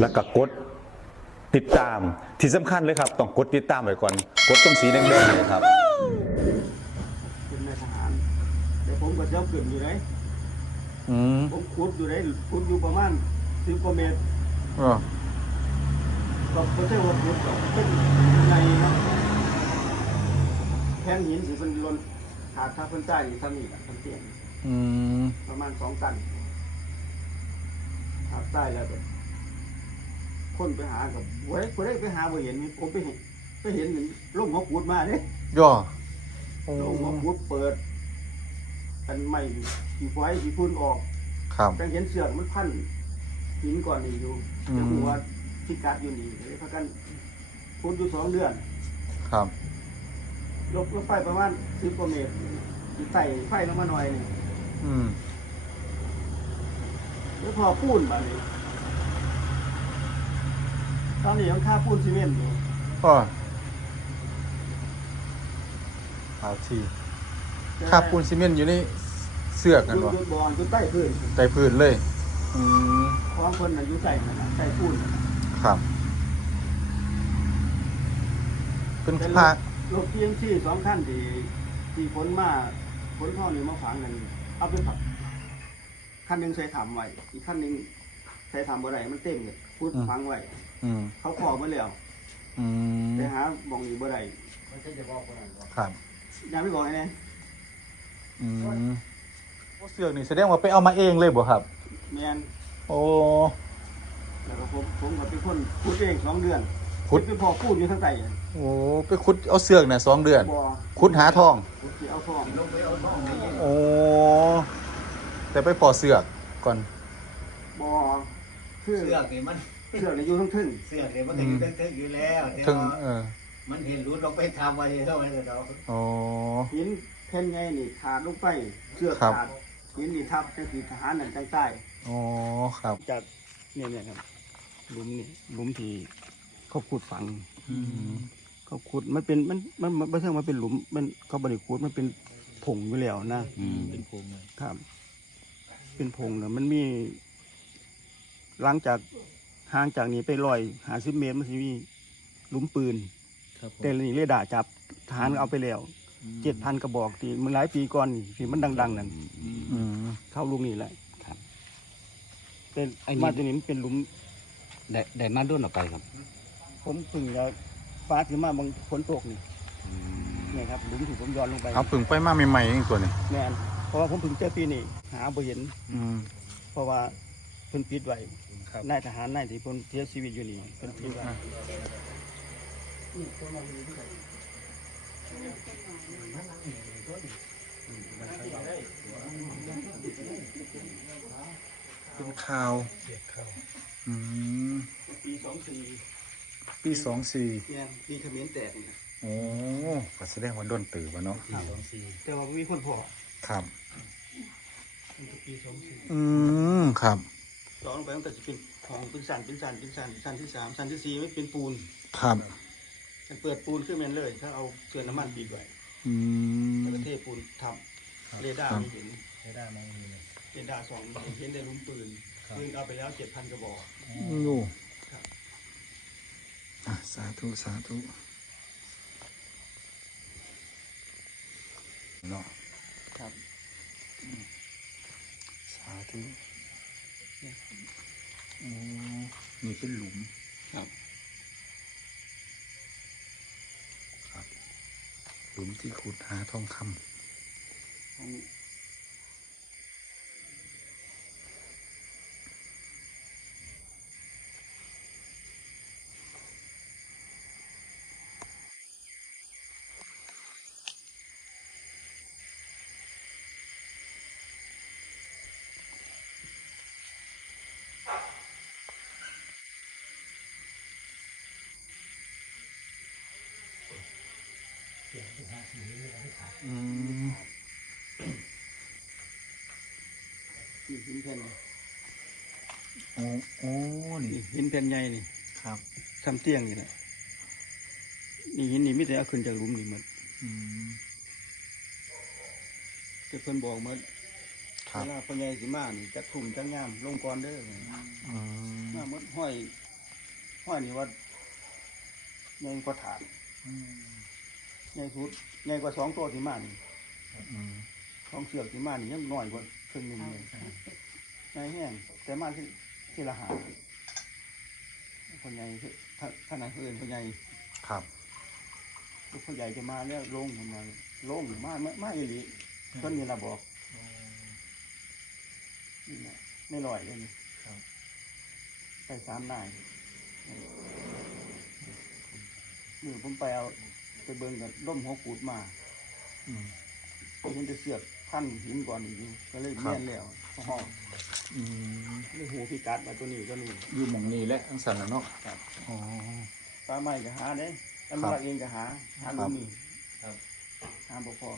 แล้วก็กดติดตามที่สำคัญเลยครับ ต้องกดติดตามไว้ก่อน กดตรงสีแดงๆเนี่ยครับเป็นนายทหารแต่ผมก็เจ้าขึ้นอยู่ไหนอืมผมขุดอยู่ไหนขุดอยู่ประมาณสิบกว่าเมตรอ๋อก็ไม่ใช่ว่าขุดหรอกเป็นในนะแท่นหินสิเป็นลนหาดทับเพิ่นใต้นี่ทำนี่ทำเตียงอืมประมาณสองตันหาดใต้แล้วก็ คนไปหากับเว้ยคนได้ไปหาบ่เห็นมีผมไปเห็นไปเห็นเห็นลงหัวขุดมาเนี่ยย่อโอ้ลงหัวขุดเปิด กันไม่ขี่ไฟขี่พุ่นออกครับจังเห็นเสือกมันพันหินก่อนนี่อยู่อืมจะหัวที่กัดอยู่นี่เลยพากันพุดอยู่สองเดือน ครับลบลงไปประมาณสิบกว่าเมตรที่ไต่ไฟลงมาหน่อยหนึงอืมแล้วพอปูนมาเลย ตอนนี้ยังค่าปูนซีเมนต์อยู่ก็เอาทีคาบปูนซีเมนต์อยู่ในเสือกกันอยู่บ่อยู่บอนอยู่ใต้พื้นใต้พื้นเลยอืมของคนน่ะอยู่ใต้นั่นน่ะใต้ปูนนั่นน่ะครับเป็นเป็นรผ้าถรถเทียงที่สองขั้นที่ที่ผลมาผลพ่อนี่มาฝังกันเอาไปผักขั้นหนึ่งใส่ถามไว้อีกขั้นหนึ่งใส่ถามบ่ได้มันเต็มเลยพูดฝังไว้ อืมเขาขอมาแล้วอืมไปหาบองอยู่บ่ได้ครับยังไม่บอกไงเนี่ยอืมโอ้เสือกนี่แสดงว่าไปเอามาเองเลยบ่ครับ แมนโอ้ แล้วก็ผมผมก็เป็นคนพูดเองสองเดือนขุด เป็นพอพูดอยู่ทั้งไตโอ้ไปขุดเอาเสือกน่ะสองเดือน บ่ขุดหาทองขุดที่เอาทองโอ้แต่ไปพอเสือกก่อนบ่คือเสือกนี่มัน เสือกในอยู่ทั้งทึ่งเสือกนี่มันก็อยู่ทึกๆอยู่แล้วแต่ถึงว่าเออมันเห็นรุดลงไปทำไว้เท่าไหร่แล้วโอ้หินแผ่นไงนี่ขาดลงไปเสือกครับ ขาดหินนี่ทับจังสีทหารนั่นจังใต้โอ้ครับจากเนี่ยเนี่ยครับหลุมนี่หลุมที่เขาขุดฝัง อืมเขาขุดมันเป็นมันมันมันไม่ใช่มันเป็นหลุมมันเขาบริขุดมันเป็นผงอยู่แล้วนะเป็นภูมิเลยครับ เป็นผงนะมันมี หลังจาก ห่างจากนี้ไปลอยหาสิบเมตรมันจะมีหลุมปืน ครับผมแต่นี่เรดาร์จับทหารเอาไปแล้วเจ็ดพันกระบอกที่มันหลายปีก่อนนี่ที่มันดัง ๆ นั่นอืมเข้าลูกนี่แหละครับเป็นไอ้นี่ มาตัวนี้มันเป็นหลุม ได้ได้มาดุนออกไปครับผมเพึ่งจะฟ้าถือมาบางฝนตกนี่นี่ครับหลุมที่ผมย้อนลงไปเอาผึ่งไปมาใหม่ๆเองตัวนี้แม่นเพราะว่าผมเพึ่งเจอปีนี้หาบ่เห็น อืมเพราะว่าเพิ่นปิดไว้ ครับนายทหารนายที่เพิ่นเสียชีวิตอยู่นี่เพิ่นปิดไว้นี่ตัวมันอยู่ที่ไหนเป็นข่าวอืมปีสองสี่ปีสองสี่เนี่ยปีเขมรแตกนี่โอ้ก็แสดงว่าโดนตื่นวะเนาะแต่ว่ามีคนพอครับปีสองสี่อืมครับ ต่อลงไปตั้งแต่จะเป็นของเป็นสันเป็นสันเป็นสันสันที่สามสันที่สี่ไม่เป็นปูนครับมันเปิดปูนขึ้นมาเลย ถ้าเอาเกลือน้ำมันบีบไว้อืมแล้วก็เทปูนทับเรดาร์ครับไม่เห็นเรดาร์มองเห็นเรดาร์สองเห็นได้ลุมปืนปืนเอาไปแล้วเจ็ดพันกระบอกอยู่ครับอะสาธุสาธุเนาะครับสาธุ อ๋อนี่เป็นหลุม ครับ ครับ หลุมที่ขุดหาทองคำ อืมนี่หินแผ่นโอ้โอ้นี่นี่หินแผ่นใหญ่นี่ครับ ซ้ำเตียงนี่แหละนี่หินนี่ไมแต่ได้เอาขึ้นจากหลุมนี่หมดอืมแต่เพิ่นบอกหมาครับเวลาพ่อใหญ่สิมานี่จักทุ่มจักงามลงก่อนเด้ออืมมาหมดห้อยห้อยนี่ว่าใหญ่กว่าถาด ใหญ่สุดใหญ่กว่าสองตัวที่มานี่อืมสองเสือกที่มานี่ยังน้อยกว่าครึ่งหนึงเลยใหญ่แห้งแต่มาที่ที่ละหาคนใหญ่คือถ้าถ้าไหนเพื่อนคนใหญ่ครับลูกคนใหญ่จะมาแล้วลงคนใหญ่ลงมามามาอีหลีต้นนี้ละบอกนี่แหละไม่ลอยเลยนี่ไปสามนายนี่ผมไปเอาไป เบิ่งกับร่มหัวกูดมาอืมผมจะเสือกพันหินก่อนอีกอยู่ก็เลยครับเลี่ยนแล้วห้องอืมเลยหูพิกัดมาตัวนี้ตัวนี้อยู่หมองนี้แหละทั้งสันนะเนาะครับอ๋อ ปลาใหม่ก็หาเด้ตำครัราบเองก็หาหาครัลูบมีครับ หาบ่พอ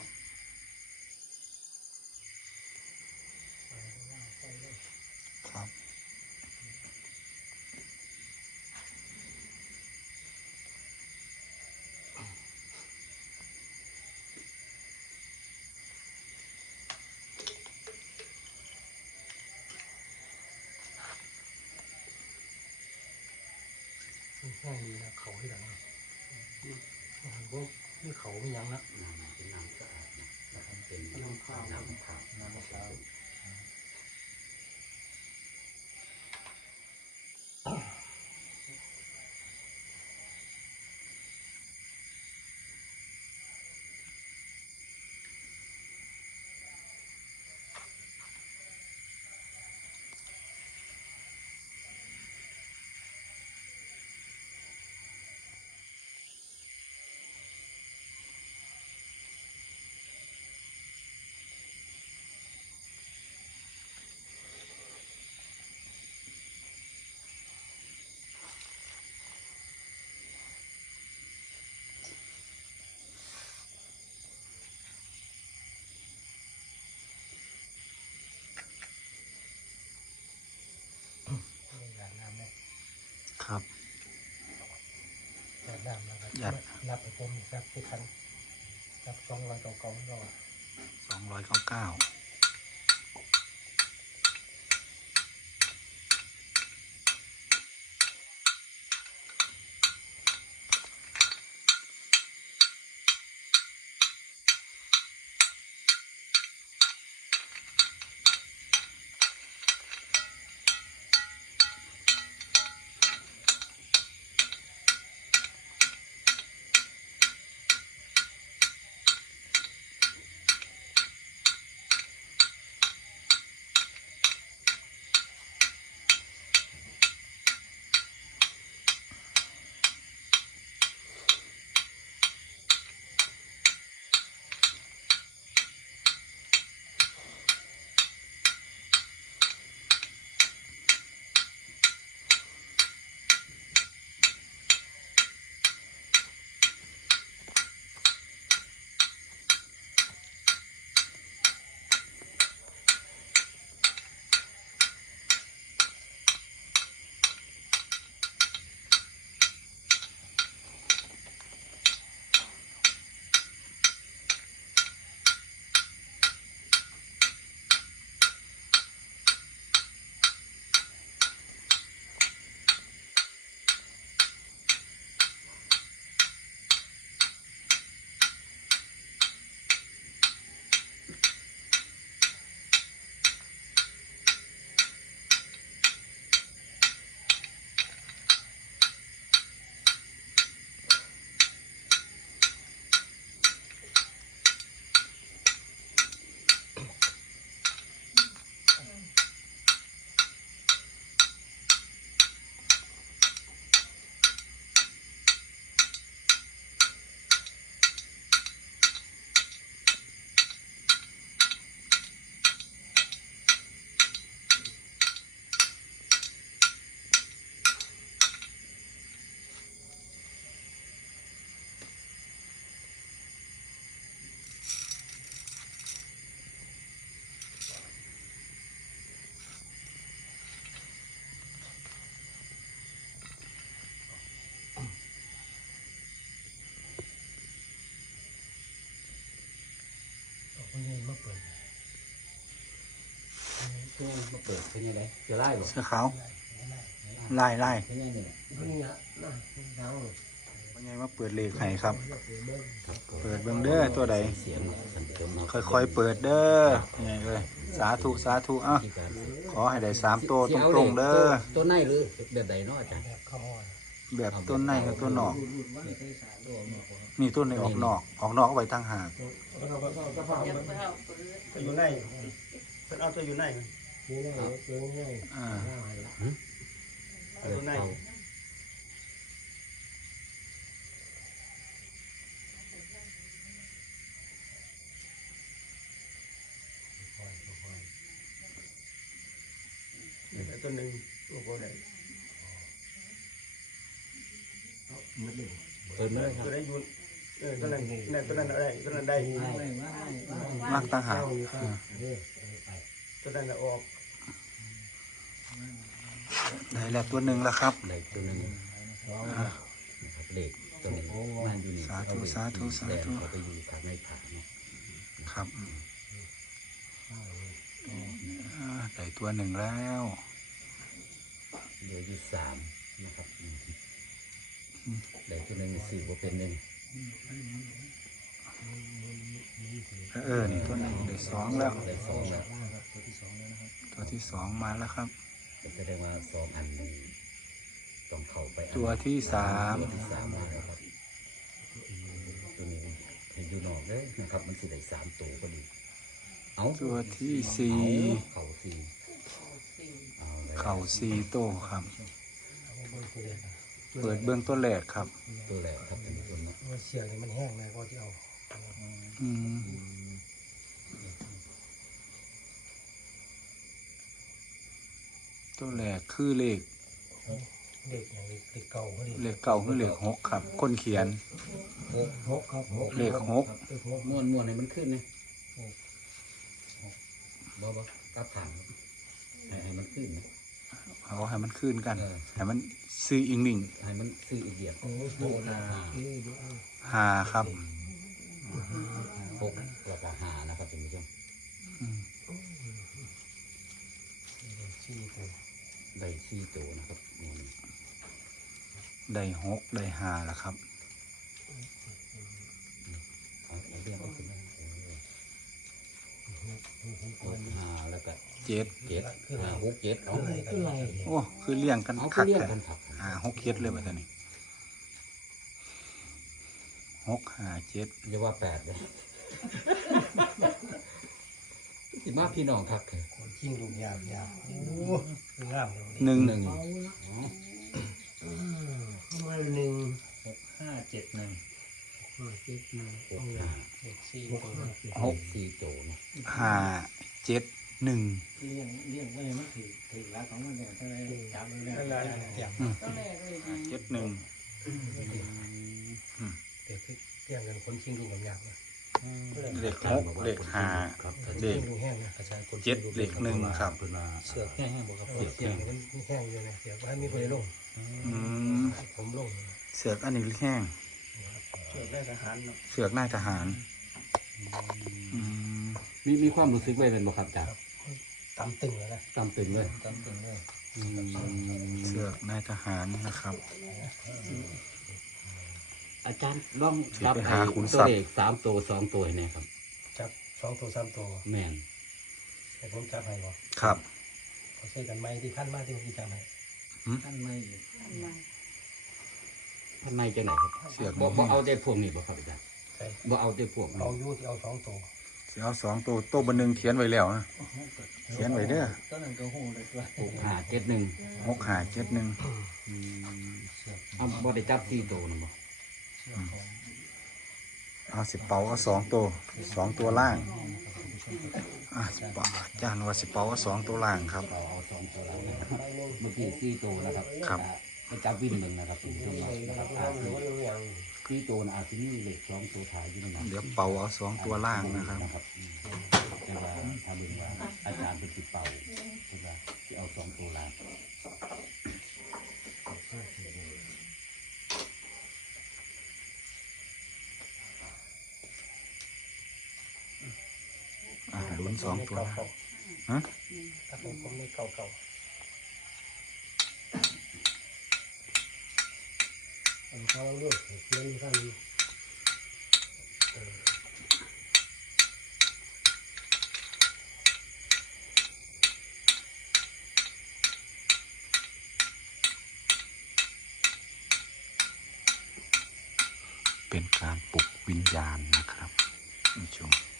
ง่ายดีนะเขาที่หลังนะมันก็มีเขาไม่ยั้งนะเป็นน้ำสะอาดนะแล้วเป็นน้ำข้าวน้ำขาวน้ำมะพร้าว ไม่อยากน้ำเลย ครับ อยากน้ำนะครับ อยากนับไปผมนับที่คันนับสองร้อยเก่าๆก็สองร้อยเก้าเก้าเอา มาเปิดเป็นยังไงจะไล่หรอเสื้อขาวไไล่ไล่ไม่ได้เนี่ยเพิ่งเนี่ยนะดังว่าไงมาเปิดเลขให้ครับครับ เปิดเบิ่งเด้อตัวใดเสียงท่านผู้ชมเนาะค่อยๆเปิดเด้อยังไงเอ้ยสาธุสาธุอะที่การขอให้ได้สามตัวตสิอารงๆเด้อตัวในหรือแบบใดเนาะอาจารย์แบบข้าวอ้อยแบบต้นในกับต้นนอก นี่ต้นในออกนอก ออกนอกเอาไว้ตั้งหากเราก็ก็ก็พามันไปอยู่ในเพิ่นเอาตัวอยู่ในนี่ได้เจ อง่ายอ่าเอาอยู่ในเอาแต่ตัวหนึงโอ้โหได้เปิดเลยครับตัวได้อยู่เออตัวนั้นนั่นตัวนั้นได้ตัวนั้นได้มักตั้งหากตัวนั้นน่ะออก ได้แล้วตัวหนึ่งแล้วครับได้ตัวหนึงนะครับเลขตัวหนึงมันอยู่นี่สาธุสาธุสาธุแดนเขาไปอยู่ทางในผาเนาะครับอ่าได้ตัวหนึ่งแล้วเหลืออยู่สามนะครับอืมได้ตัวหนึงสี่บ่เป็นหนึ่งเออนี่ตัวหนึ่งได้สองแล้วได้สองแล้วตัวที่สองมาแล้วครับก็ แสดงว่าสองอันนี้ต้องเข้าไปอันตัวที่สามตัวที่สามมาแล้วครับตัวนี้เห็นอยู่นอกเลยนะครับ มันสิได้สามตัวพอดี เอาตัวที่สี่เข่าสี่เอาเลยเข่าสี่โตวครับเอาเบิ่งตัวเด็ดเปิดเบื้องต้นแรกครับ ตัวแรกครับท่านผู้ชมเนาะว่าเสียงนี่มันแห้งเลยก็ที่เอาอืม ตัวแรกคือเลขเด็กอย่างเด็กเก่าเขาดิเลขเก่าคือเลขหกครับ คนเขียนหกครับหกเลขหก เลขหกม้วนม้วนให้มันขึ้นนะบ่บ่กลับถางให้ให้มันขึ้นนะเอาให้มันขึ้นกันเออให้มันซื้ออิงนิ่งให้มันซื้ออีกเดียวโอ้โหนะเอ้ยเดี๋ยวเอาหาครับหกแล้วก็ห้านะครับท่านผู้ชมอืมสี่ตัว ได้สี่ตัวนะครับม้วนได้หกได้หาแล้วครับเอาเอาเรียงเอาขึ้นมาเออหกห้าแล้วก็เจ็ดเจ็ดห้าหกเจ็ดเอาขึ้นไรโอ้คือเลี่ยงกันเอาคัคือกเรียงแต่กันครับหาหกเจ็ดเลยแบบนี้หกหาเจ็ดอย่าว่าแปดเลย สิมาพี่น้องครับเลยคนชิงลูกยากยากโอ้งามเลยหนึ่งหนึ่งเข้ามาหนึ่งห้าเจ็ดหนึ่งห้าเจ็ดหนึ่งหกห้าเด็กสี่หกห้าเจ็ดหกสี่โจนะหาเจ็ดหนึ่งเลี้ยงเลี้ยงไว้มันถือถือแล้วของมันเนี่ยจะได้จับเลยนั่นแหละเจ็บเจ็ดหนึ่งเด็กที่เกี่ยงกันคนชิงลูกกับยากเลย เลขหกเลขหาครับเลขชิงลูกแห้งนะกระชายคนเจ็ดเลขหนึ่งครับเพิ่นว่าเสือกแห้งๆบอกกับเสีเสียยงกมันแห้งอยู่นะเสียงให้มีคนลงอืมผมลงเสือกอันนี้แห้งเกิดได้ทหารเนาะเสือกนายทหารอืมมีมีความรู้สึกไว้เป็นบ่ครับอาจารย์ตำตึงแล้วนะตามตึงเลยตั้งตึงเลยเสือกนายทหารนะครับ อาจารย์ลองสิไปหาขุนทตัรัวพย์เลขสามตัวสองตัวให้แน่ครับ จับสองตัวสามตัวแม่นแต่ผมจับให้บ่ครับ เขาใช้กันไหมที่ขั้นมากที่ผมจับให้ท่านไม่อีกท่านในจังไหนครับเสือกบ่นี่บ่เอาแต่พวกนี้บ่ครับอาจารย์ใช่บ่เอาแต่พวกนี้เอาอยู่ที่เอาสองตัวสิเอาสองตัวโต๊ะบนหนึ่งเขียนไว้แล้วนะ เขียนไว้เด้อต้นนั้นก็หูเลยด้วยหกห้าเจ็ดหนึ่งหกหาเจ็ดหนึ่งเอาบ่ได้จับสี่ตัวนะบ่ เอาสิเป๋าเอาสองตัวสองตัวล่างอะสิเป๋าอาจารย์ว่าสิเป๋าเอาสองตัวล่างครับเอาเอาสองตัวแล้วนะครับเมื่อกี้สี่ตัวนะครับครับไปจับวินหนึ่งนะครับคุณผู้ชมนะครับอาจหรือสิว่าอย่างสี่ตัวน่ะอาจจะมีเลขสองตัวท้ายอยู่ในนั้นเดี๋ยวเป่าเอาสองตัวล่างนะครับ นะครับอืมแต่ว่าถ้าเบิ่งว่าอาจารย์เป็นสิเป่าคือว่าสิเอาสองตัวล่าง นสองตัวะฮะถ้าเป็นผมในเก่าเก่าอันนี้เขาเลือกเขียนข้านี้เป็นการปลุกวิญญาณนะครับผู้ชม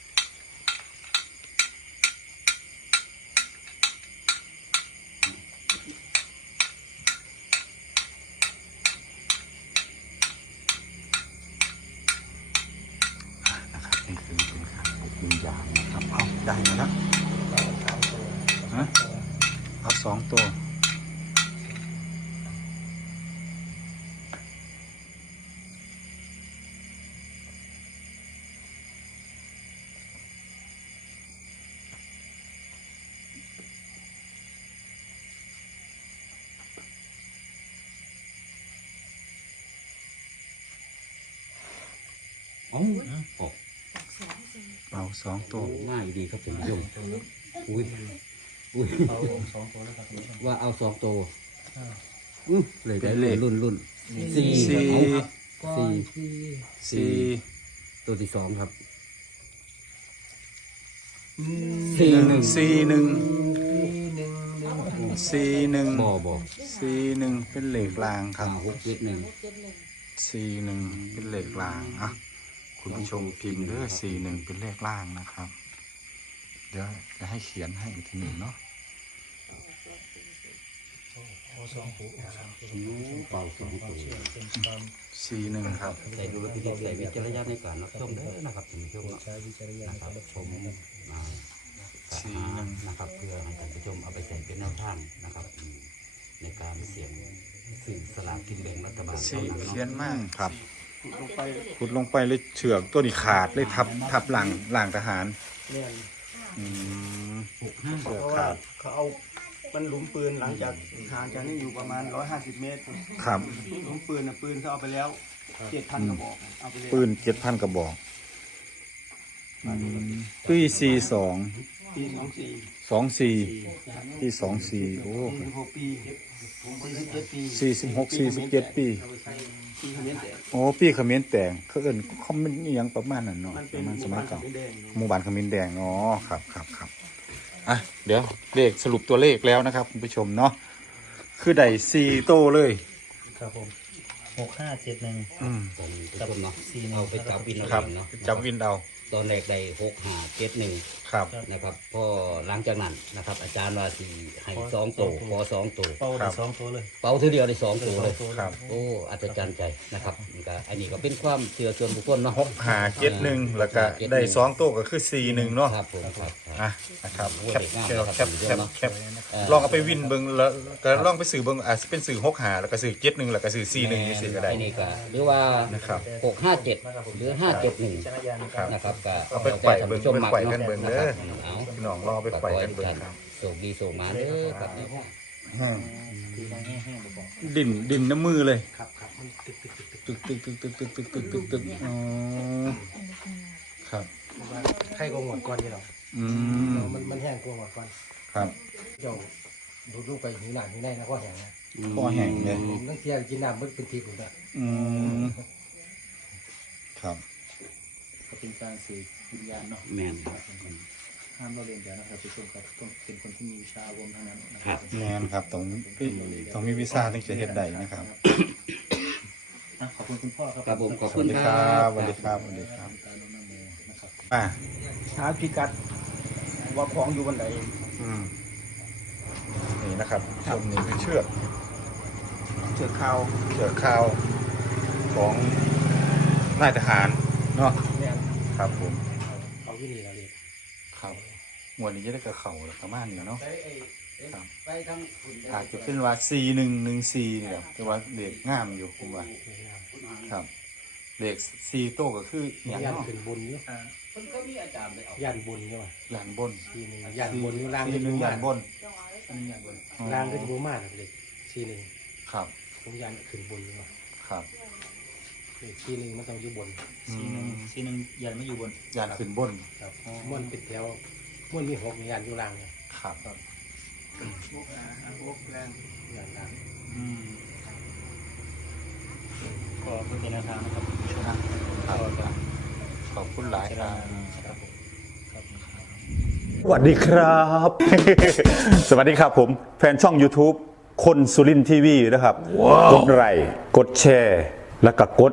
เอ้าโอ้เอาสองตัวง่ายดีครับท่านผู้ชมอุ้ยอุ้ยเอาสองตัวแล้วครับท่านผู้ชมว่าเอาสองตัวอ่าอื้อเลยได้เลยรุ่นรุ่นสี่สี่เอาก้อสี่นสี่สี่ตัวที่สองครับสี่สี่หหนึ่นึ่งงสี่หนึ่งสี่หนึ่งหนึ่งสี่หนึ่งบ่บ่สี่หนึ่งเป็นเหล็กรางครัห้าบหกเจ็ดหนึ่งสี่หนึ่งเป็นเหล็กรางอะ คุณผู้ชมพิมพ์เด้อสี่หนึ่งเป็นเลขล่างนะครับ เดี๋ยวจะให้เขียนให้อีกทีหนึ่งเนาะเอาสองตัวเอาสองตัวโอ้เป่าสองความตัวเชื่อเป็นความสี่หนึ่งครับใส่ดูแลพิธีใส่วิจารณญาณในการรับชมเด้อนะครับท่านผู้ชมใช้วิจารณญาณนะในครักาบรรับชผมมนะครับอ่าสาหานะครับ เพื่อให้ท่านผู้ชมเอาไปใส่เป็นแนวทางนะครับอืมในการเสี่ยงสื่อสลากกินแบ่งรัฐบาลสี่เท่านั้นเขียนเนาะมากครับ ลงไปขุดลงไปเลยเฉือกตัวนี้ขาดเลยทับทับหลังหลังทหารเนี่ยอืมหกห้าเฉือกเพราะว่าขาดเขาเอามันหลุมปืนหลังจากห่างจากนี่อยู่ประมาณ 150 เมตรครับ หลุมปืนน่ะปืนเขาเอาไปแล้วเจ็ดพันกระบอกเอาไปเลยปืนเจ็ดพันกระบอกปีสี่สอง ปีสองสี่สองสี่ปีสองสี่โอ้สี่สิบหกปีสี่สิบเจ็ดปีสี่สิบหกสี่สิบเจ็ดปีปีเขมรแดงโอ้ปีเขมิ้นแดงเขาเอิ้นคอมเมนต์อหยังประมาณนั้นเนาะมันปเป็นระมาณหสมู่มับ้ายนเขเก่ามรแดงหมู่บ้านเขมิ้นแดงอ๋อครับครับครับอะเดี๋ยวเลขสรุปตัวเลขแล้วนะครับคุณผู้ชมเนาะคือได้สี่โตเลย ครับผมหกห้าเจ็ดหนึ่ง อืมตอนนี้ทุกคนเนาะสี่หนึ่งเอาไปจับวินเอาครับเองเนาะจับวินเอาตอนแรกได้หกห้าเจ็ดหนึ่ง ครับ นะครับพอหลังจากนั้นนะครับ อาจารย์ว่าสี่ให้สองตัวพอสองตัวเป้าได้สองตัวเลยเป่าทีเดียวได้สองตัวเลยครับ โอ้อัศจรรย์ใจนะครับนี่ก็อันนี้ก็เป็นความเชื่อส่วนบุคคลเนาะหกหาเจ็ดหนึ่งแล้วก็ได้สองโตก็คือสี่หนึ่งเนาะครับผมครับครับอะนะครับโอ้แคปเด็กมากแคปนะครับแคปท่านผู้ชมแคปเนาะลองเอาไปวินเบิ่งแล้วก็ลองไปสื่อเบิ่งอาจจะเป็นสื่อหกหาแล้วก็สื่อเจ็ดหนึ่งแล้วก็สื่อสี่หนึ่งนี่สิก็ได้อันนี้ก็หรือว่านะครับหกห้าเจ็ดหรือห้าเจ็ดหนึ่งจักรยานครับนะครับก็เอาไปปล่อยเบิ่งท่าผู้ชมไปปล่อยกันมัเบิ่งนะเด้อครับเอาพี่น้องลองเอาไปปล่อยกันเบิ่งครับโชคดีโชคมาเด้อครับอืมคือแห้งแห้งๆบอกดิ่นดิ่นน้ำมือเลยครับครับมันตึกตึกตึกตึกตึกตึกตึกตึกตึกตึกตึกตึกตึกอ๋อครับใครก็หมดก่อนที่เราอืมมันมันแห้งกว่าหมดก่อนครับเจ้าดูดูไปหิวหนักหิวในนะก็แห้งนะคอแห้งเลยผมต้องเที่ยงกินน้ำมันเป็นทีผมนะอืมครับก็เป็นการสื่อ วิญญาณเนาะแม่นครับ ห้ามเราเรียนแบบนะครับผู้ชมครับต้องเป็นคนที่มีวิชาอาวุธเท่านั้นนะครับแมนครับต้องต้องมีวีซ่าถึงจะเฮ็ดได้นะครับ อะขอบคุณคุณพ่อครับครับผมขอบสคุวัณสดีคครัรับบสวัสดีครับสวัสดีครับตาลงน้ำมือนะครับ อ่าหาพิกัดว่าของอยู่บันไดอืมนี่นะครับชมนี่คือเชือกเชือกขาวเชือกข้าวของนายทหารเนาะเนี่ยครับผม เอาที่นี่เราเลย ครับมวนนี้จะได้กระเข่าหรือประมาณนี้เนาะไปไอ้เอ้ยครับไปทางคุณอาจจะเป็นว่าซีหนึ่งหนึ่งซีนี่แหละแต่ว่าเด็กงามอยู่ผมว่าครับเด็กซีโตก็คืออย่างยันเนาะขึ้นบนอยู่มันก็มีอาจารย์ไปเอายันบนใช่ไหมหลานบนทีหนึ่งยันบนอยู่ล่างซีก็หนึ่งหมาลานบนล่างก็จะบูมากเลยทีหนึ่งครับผมยันขึ้นบนอยู่ครับ ทีหนึ่งมันต้องอยู่บนอืซีหนึ่งมซีหนึ่งยันไม่อยู่บนยานขึ้นบนครับม้วนเป็นแถวม้วนมีหกยันอยู่ล่างเนี่ยครับพวกอ่าพวกแรงยันล่างอืมก็เพื่อเป็นแนวทางนะครับคุณผู้ชมครับก็จะขอบคุณหลายพิคจารรับณาครับผมครับครับสวัสดีครับ สวัสดีครับผมแฟนช่อง YouTube คนสุรินทีวีนะครับ กดไลค์กดแชร์ แล้วก็กด